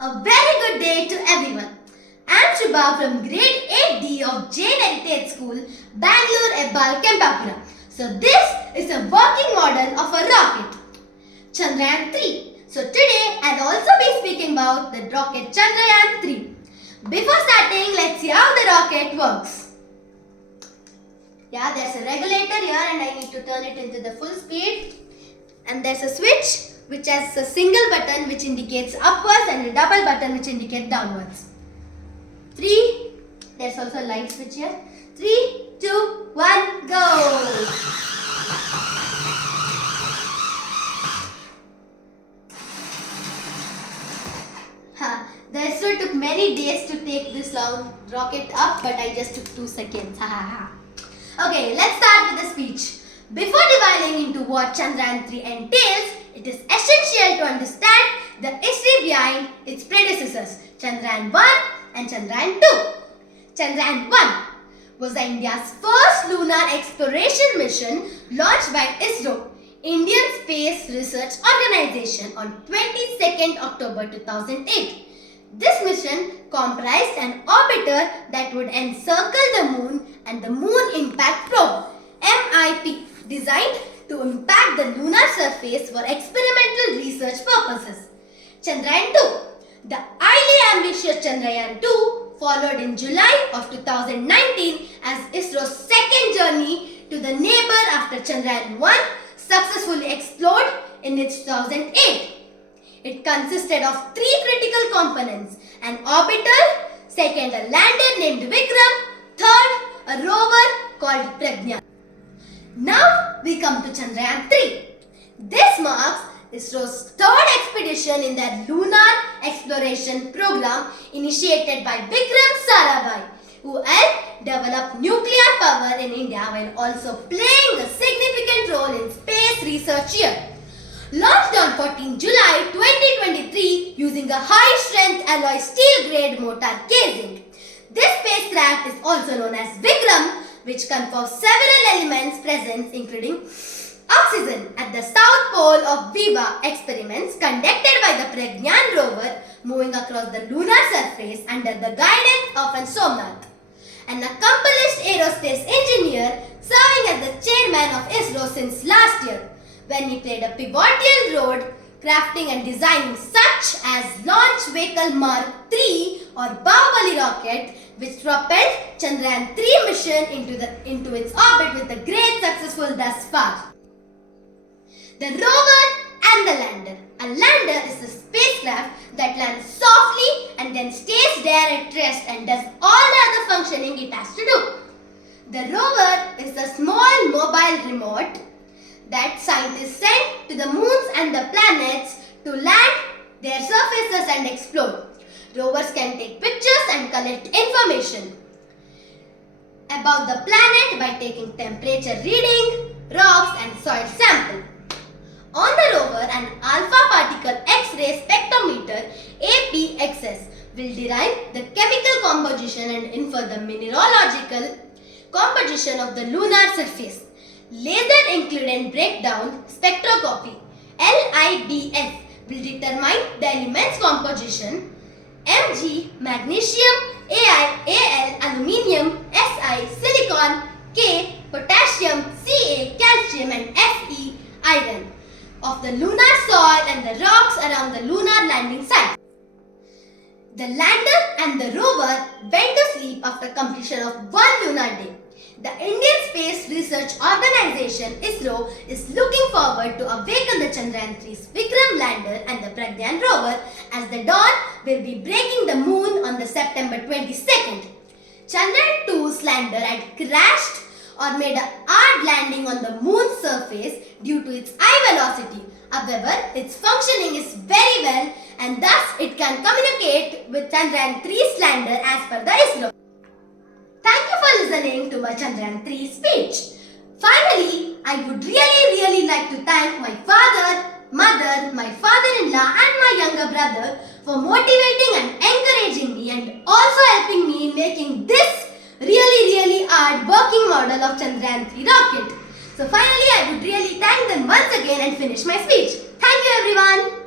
A very good day to everyone. I am Shubha from grade 8D of Jain Heritage School, Bangalore, Ebbal, Kempapura. So this is a working model of a rocket, Chandrayaan 3. So today I'll also be speaking about the rocket Chandrayaan 3. Before starting, let's see how the rocket works. Yeah, there's a regulator here and I need to turn it into the full speed. And there's a switch which has a single button which indicates upwards and a double button which indicates downwards. 3, there's also a light switch here. 3, 2, 1, go! The ISRO took many days to take this long rocket up, but I just took 2 seconds. Okay, let's start with the speech. Before dividing into what Chandrayaan 3 entails, it is essential to understand the history behind its predecessors, Chandrayaan 1 and Chandrayaan 2. Chandrayaan 1 was India's first lunar exploration mission launched by ISRO, Indian Space Research Organization, on 22nd October 2008. This mission comprised an orbiter that would encircle the moon and the Moon Impact Probe, MIP, designed to impact the lunar surface for experimental research purposes. Chandrayaan 2. The highly ambitious Chandrayaan 2 followed in July of 2019 as ISRO's second journey to the neighbor after Chandrayaan 1 successfully explored in its 2008. It consisted of 3 critical components: an orbiter, second a lander named Vikram, third a rover called Pragyan. Now we come to Chandrayaan 3. This marks ISRO's third expedition in their lunar exploration program initiated by Vikram Sarabhai, who helped develop nuclear power in India while also playing a significant role in space research here. Launched on 14 July 2023 using a high-strength alloy steel-grade motor casing. This spacecraft is also known as Vikram, which confers several elements present including oxygen at the south pole of Viva experiments conducted by the Pragyan rover moving across the lunar surface under the guidance of an Somnath, an accomplished aerospace engineer serving as the chairman of ISRO since last year, when he played a pivotal role crafting and designing such as Launch Vehicle Mark III or Bahubali rocket, which propelled Chandrayaan 3 mission into its orbit with a great successful thus far. The rover and the lander. A lander is a spacecraft that lands softly and then stays there at rest and does all the other functioning it has to do. The rover is a small mobile remote that scientists send to the moons and the planets to land their surfaces and explore. Rovers can take pictures and collect information about the planet by taking temperature reading, rocks and soil sample. On the rover, an alpha particle X-ray spectrometer APXS will derive the chemical composition and infer the mineralogical composition of the lunar surface. Laser Included Breakdown Spectroscopy LIBS will determine the element's composition: Mg, magnesium, Ai, Al, aluminium, Si, silicon, K, potassium, Ca, calcium and Fe, iron, of the lunar soil and the rocks around the lunar landing site. The lander and the rover went to sleep after completion of 1 lunar day. The Indian Space Research Organization ISRO is looking forward to awaken the Chandrayaan 3's Vikram lander and the Pragyan rover as the dawn will be breaking the moon on the September 22nd. Chandrayaan 2's lander had crashed or made a hard landing on the moon's surface due to its high velocity. However, its functioning is very well and thus it can communicate with Chandrayaan 3's lander as per the ISRO. Thank you for listening to my Chandrayaan 3 speech. Finally, I would really like to thank my father, mother, my father-in-law and my younger brother for motivating and encouraging me and also helping me in making this really hard working model of Chandrayaan 3 rocket. So finally, I would really thank them once again and finish my speech. Thank you everyone.